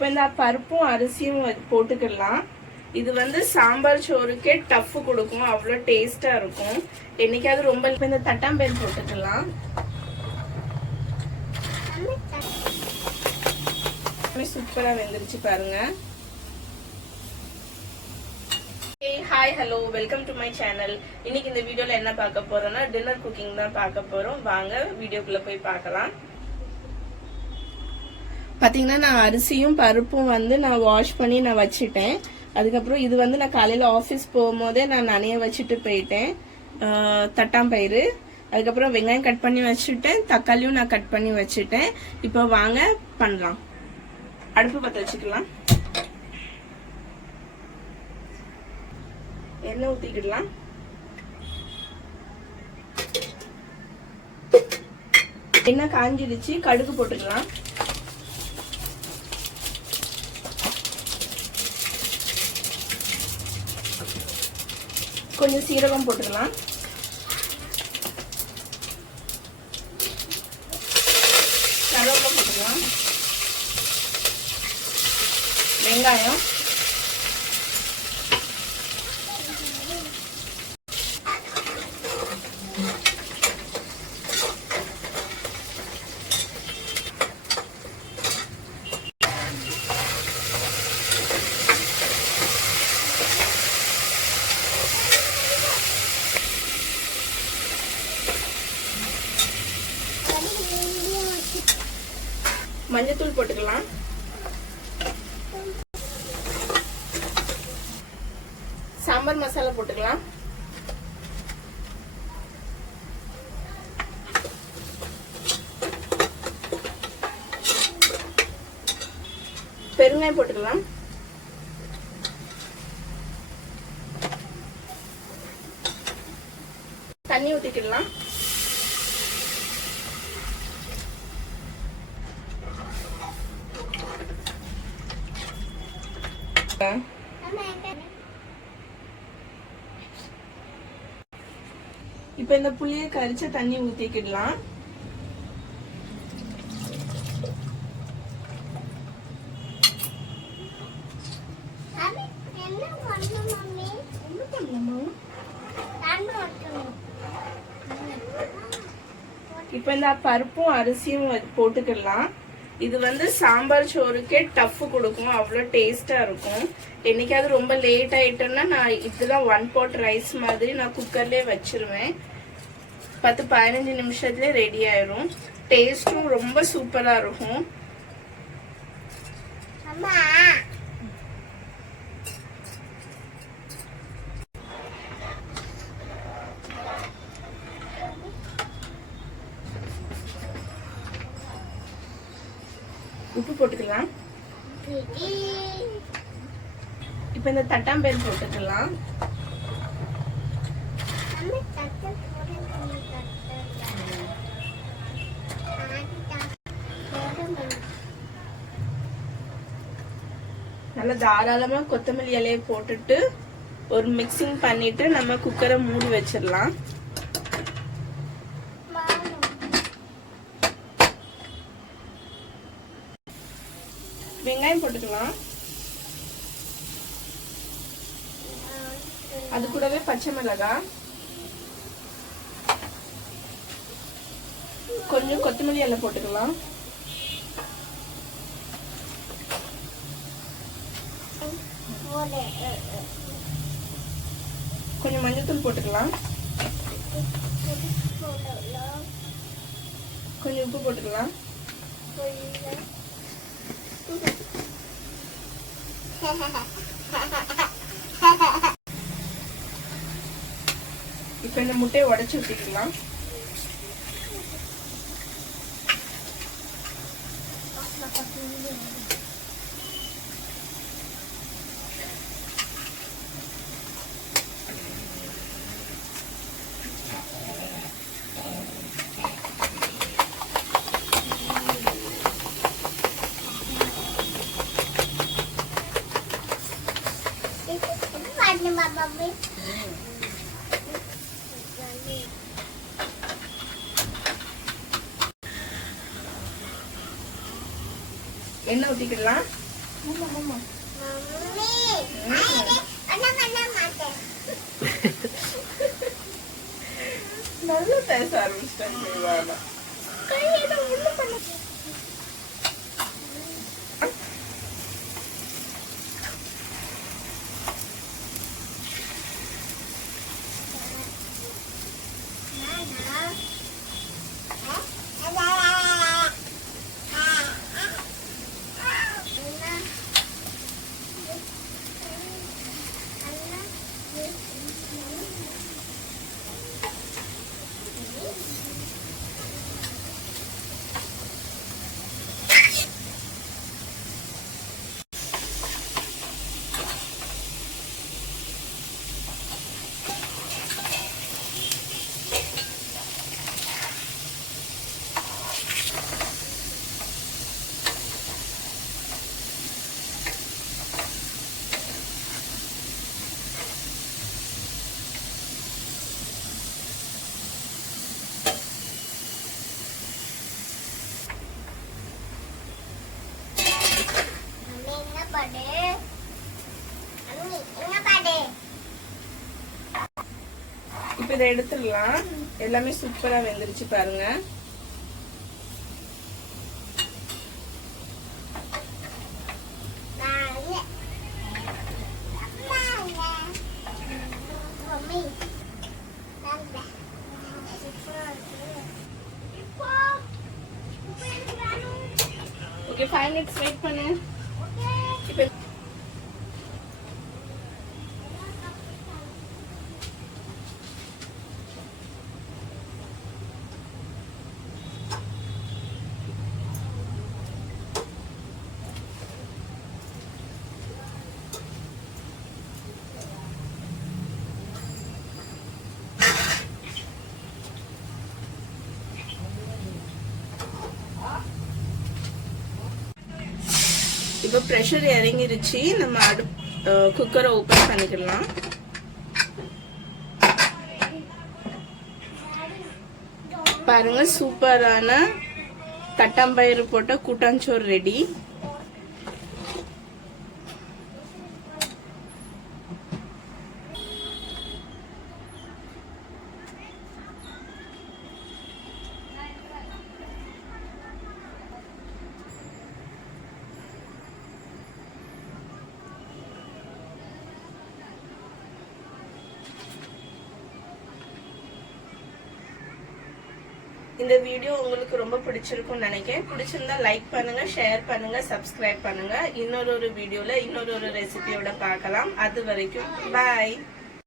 இப்போ இந்த பருப்பும் அரிசியும் போட்டுக்கலாம். இது வந்து சாம்பார் சோறுக்கே டஃப் கொடுக்கும், அவ்வளோ டேஸ்டா இருக்கும். என்னைக்காவது ரொம்ப இப்போ இந்த தட்டாம்பேர் போட்டுக்கலாம். சூப்பரா வெந்துருச்சு பாருங்க. Hi hello, welcome to my channel. இன்னைக்கு இந்த வீடியோல என்ன பார்க்க போறோம்னா டின்னர் குக்கிங் தான் பார்க்க போறோம். வாங்க வீடியோக்குள்ள போய் பார்க்கலாம். பாத்தீங்கன்னா நான் அரிசியும் பருப்பும் வந்து நான் வாஷ் பண்ணி நான் வச்சுட்டேன். அதுக்கப்புறம் இது வந்து நான் காலையில ஆஃபீஸ் போகும்போதே நான் நனைய வச்சுட்டு போயிட்டேன். தட்டாம்பயிறு, அதுக்கப்புறம் வெங்காயம் கட் பண்ணி வச்சுட்டேன், தக்காளியும் நான் கட் பண்ணி வச்சுட்டேன். இப்போ வாங்க பண்ணலாம். அடுப்பு பற்ற வச்சுக்கலாம். எண்ணெய் ஊத்திக்கிடலாம். எண்ணெய் காஞ்சிடுச்சு, கடுகு போட்டுக்கலாம். கொஞ்சம் சீரகம் போட்டுக்கலாம். கருவேப்பிலை போட்டுக்கலாம். வெங்காயம், மஞ்சத்தூள் போட்டுக்கலாம். சாம்பார் மசாலா போட்டுக்கலாம். பெருங்காயம் போட்டுக்கலாம். தண்ணி ஊத்திக்கலாம். இப்ப இந்த புளியை கரிச்ச தண்ணி ஊத்திக்கிடலாம். இப்ப இந்த பருப்பும் அரிசியும் போட்டுக்கலாம். இது வந்து சாம்பார் சோறுக்கே டஃப் கொடுக்கும், அவ்வளோ டேஸ்டா இருக்கும். என்னைக்காவது ரொம்ப லேட் ஆயிட்டோம்னா நான் இதுதான் 1 pot ரைஸ் மாதிரி நான் குக்கர்லயே வச்சிருவேன். 10-15 நிமிஷத்துல ரெடி ஆயிரும். டேஸ்டும் ரொம்ப சூப்பரா இருக்கும். உப்பு போட்டுக்கலாம். இப்ப இந்த தட்டாம்பேர் போட்டுக்கலாம். நல்லா தாராளமா கொத்தமல்லி இலையை போட்டுட்டு ஒரு மிக்சிங் பண்ணிட்டு நம்ம குக்கரை மூடி வச்சிடலாம். வெங்காயம் போட்டுக்கலாம். அது கூடவே பச்சை மிளகாய், கொஞ்சம் கொத்தமல்லி இலை போட்டுக்கலாம். கொஞ்சம் மஞ்சத்தூள் போட்டுக்கலாம். கொஞ்சம் உப்பு போட்டுக்கலாம். இப்ப இந்த முட்டையை உடைச்சு ஊத்திக்கலாம். எண்ணெய் ஊத்திக்கலாம். நல்லா பேச ஆரம்பிச்சிட்டாங்க. கையில உள்ள பண்ண இப்ப இதை எடுத்துடலாம். எல்லாமே சூப்பரா வெந்துருச்சு பாருங்க. ஓகே 5 minutes வெயிட் பண்ணு. இப்போ இப்போ ப்ரெஷர் இறங்கிருச்சு. நம்ம குக்கரை ஓபன் பண்ணிக்கலாம். பாருங்க சூப்பரான தட்டாம்பயிறு போட்ட கூட்டாஞ்சோறு ரெடி. இந்த வீடியோ உங்களுக்கு ரொம்ப பிடிச்சிருக்கும்னு நினைக்கிறேன். பிடிச்சிருந்தா லைக் பண்ணுங்க, ஷேர் பண்ணுங்க, சப்ஸ்கிரைப் பண்ணுங்க. இன்னொரு வீடியோல இன்னொரு ரெசிபியோட பார்க்கலாம். அது வரைக்கும் பாய்.